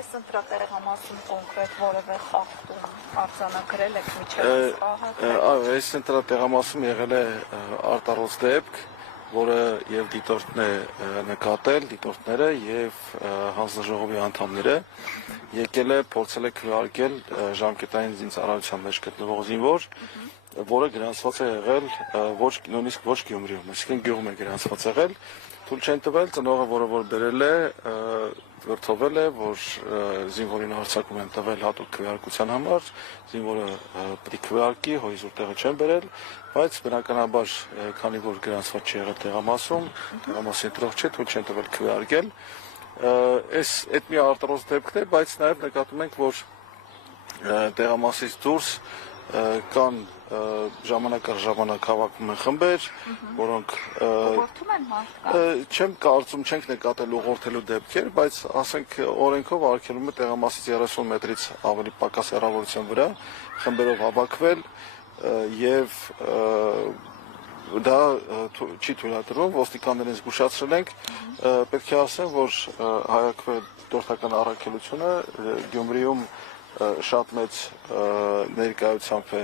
այս ընտրատեղամասում կոնկրետ որևէ խախտում արձանագրել եք միջևից պահակը։ Այս ընտրատեղամասում եղել է արտառոց դեպք, որը եւ դիտորդն է նկատել, դիտորդները եւ հանձնաժողովի անդամները եկել է փորձել է քվեարկել ժամկետային զինծառայության մեջ գտնվող զինվոր, որը գրանցված է եղել նույնիսկ ոչ Գյումրիում, այսինքն գյուղում է գրանցված եղել, թույլ չեն տվել ծնողը, որը բերել է, վրդովել է, որ զինվորին հարձակում են տվել հատուկ քվեարկության համար, զինվորը պետք է քվեարկի, հույզուր տեղը չեն բերել, բայց բնականաբար, քանի որ գրանցված չի եղել տեղամասում, տեղամասի ընտրող չէ, թույլ չեն տվել քվեարկել, այդ մի արտառոց դեպքն է, բայց նաև նկատում ենք, որ տեղամասից դուրս կան ժամանակ առ ժամանակ հավաքում են խմբեր, որոնք ուղղորդում են մարդկանց։ Չեմ կարծում, չենք նկատել ուղղորդելու դեպքեր, բայց ասենք օրենքով արգելում է տեղամասից 30 մետրից ավելի պակաս հեռավորության վրա խմբերով հավաքվել եւ դա չի թույլատրվում, ոստիկաններին զգուշացրել ենք, պետք է ասեմ, որ հայաքվե դրդական առաքելությունը Գյումրիում շատ մեծ ներկայությամբ է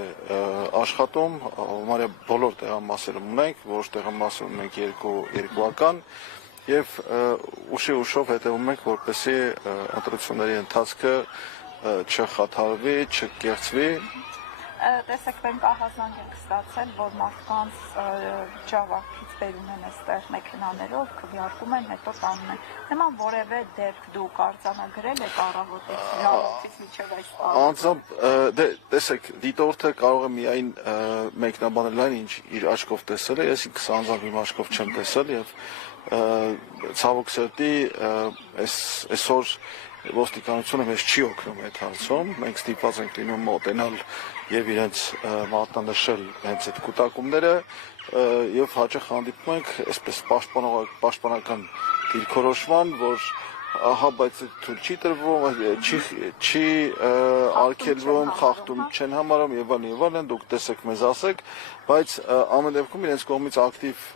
աշխատում, համարյա բոլոր տեղամասերում ունենք, որոշ տեղամասերում ունենք երկուական եւ ուշով հետևում ենք, որպեսզի ընտրությունների ընթացքը չխաթարվի, չկեղծվի։ Տեսեք, մենք ահազանգ ենք ստացել, որ մարդկանց Ջավախից բերում են այստեղ մեքենաներով, քվեարկում են, հետո տանում են։ Նման որևէ դեպք դուք արձանագրել եք առավոտից Ջավախից մինչև այս պահ։ Անձամբ, տեսեք, դիտորդը կարող է միայն մեկնաբանել այն, ինչ իր աչքով տեսել է, ես ինքս անձամբ իմ աչքով չեմ տեսել եւ ցավոք սրտի այսօր ոստիկանությունը մեզ չի օգնում այդ հարցում, մենք ստիպված ենք լինում մոտենալ եւ իրենց մատնանշել հենց այդ կուտակումները եւ հաճախ հանդիպում ենք այսպես պաշտպանական դիրքորոշման, որ ահա բայց թույլ չի տրվում, չի արգելվում, խախտում չեն համարում եւ այլն, դուք տեսեք մեզ ասեք, բայց ամեն դեպքում իրենց կողմից ակտիվ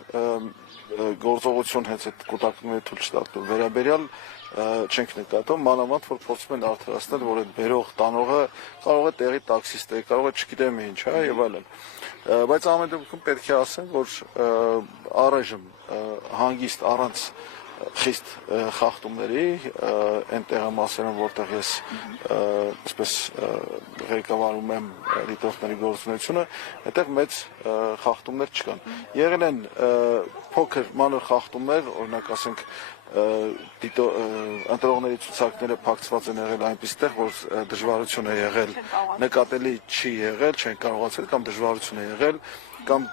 գործողություն հենց այդ կուտակումների թույլ չտալու վերաբերյալ չենք նկատում, մանավանդ որ փորձում են արդարացնել, որ այդ բերող տանողը կարող է տեղի տաքսիստ է, կարող է չգիտեմ ինչ, հա եւ այլն։ Բայց ամեն դեպքում պետք է ասեմ, որ առայժմ հանգիստ առանց խիստ խախտումների այն տեղամասերում, որտեղ ես այսպես ղեկավարում եմ դիտորդների գործունեությունը, այդտեղ մեծ խախտումներ չկան։ Եղել են փոքր մանր խախտումներ, օրինակ ասենք ընտրողների ցուցակները փակցված են եղել այնպես տեղ, որ դժվարություն է եղել, նկատելի չի եղել, չեն կարողացել կամ դժվարություն է եղել, կամ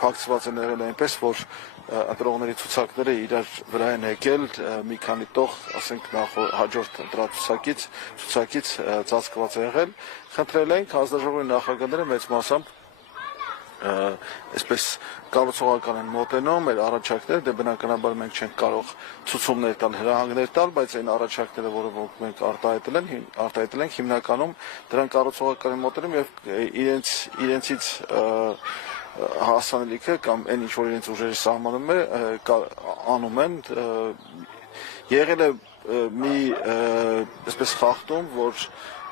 փակցված են եղել այնպես, որ ընտրողների ցուցակները իրար վրա են եկել մի քանի տող, ասենք հաջորդ ընտրացուցակից ծածկված է եղել, խնդրել ենք հանձնաժողովի նախագահները մեծ մասամբ այսպես կառուցողական են մոտենում, մեր առաջարկները, դե բնականաբար մենք չենք կարող ցուցումներ տալ, հրահանգներ տալ, բայց այն առաջարկները, որոնք մենք արտահայտել ենք, հիմնականում դրանք կառուցողական են մոտենում եւ իրենցից հասանելիքը կամ այն ինչ որ իրենց ուժերի սահմանում է անում են եղել է մի այսպես խախտում, որ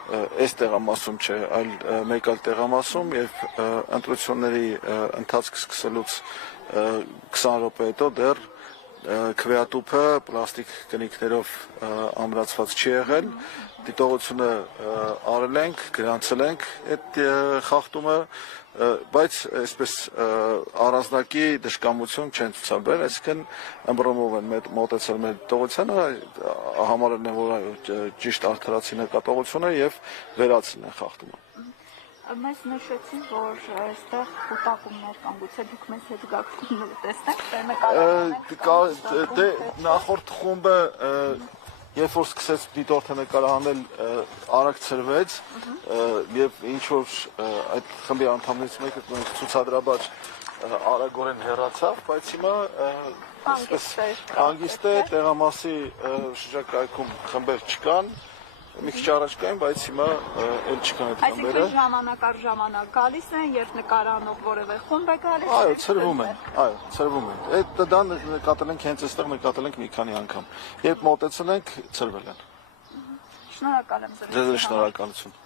այս տեղամասում չէ, այլ մեկ այլ տեղամասում եւ ընտրությունների ընթացք սկսելուց 20 րոպե հետո դեռ քվեատուփը պլաստիկ կնիկներով ամրացված չի եղել, դիտողությունը արել ենք, գրանցել ենք այդ խախտումը, բայց այսպես առանձնակի դժկամություն չեն ցուցաբերել, այսինքն ըմբռնումով են մոտեցել մեր դիտողությանը, համարել են, որ ճիշտ արդարացի նկատողությունը եւ վերացել են խախտումը։ Մեզ նշեցին, որ այստեղ կուտակումներ կան, գուցե դուք մեզ հետ գաք տեսնեք, դե նախորդ խումբը երբ որ սկսեց դիտորդը նկարահանել արագ ցրվեց եւ ինչ որ այդ խմբի անդամներից մեկը ցուցադրաբար արագորեն հեռացավ, բայց հիմա հանգիստ է, տեղամասի շրջակայքում խմբեր չկան, մի քիչ առաջ կային, բայց հիմա էլ չկան այդ խմբերը։ Այսինքն ժամանակ առ ժամանակ գալիս են, երբ նկարանող որևէ խումբ է գալիս։ Այո, ցրվում են։ Այդ դա նկատել ենք հենց այստեղ նկատել ենք մի քանի անգամ։ Երբ մոտեցել ենք, ցրվել են։ Շնորհակալ եմ Ձեզ շնորհակալություն։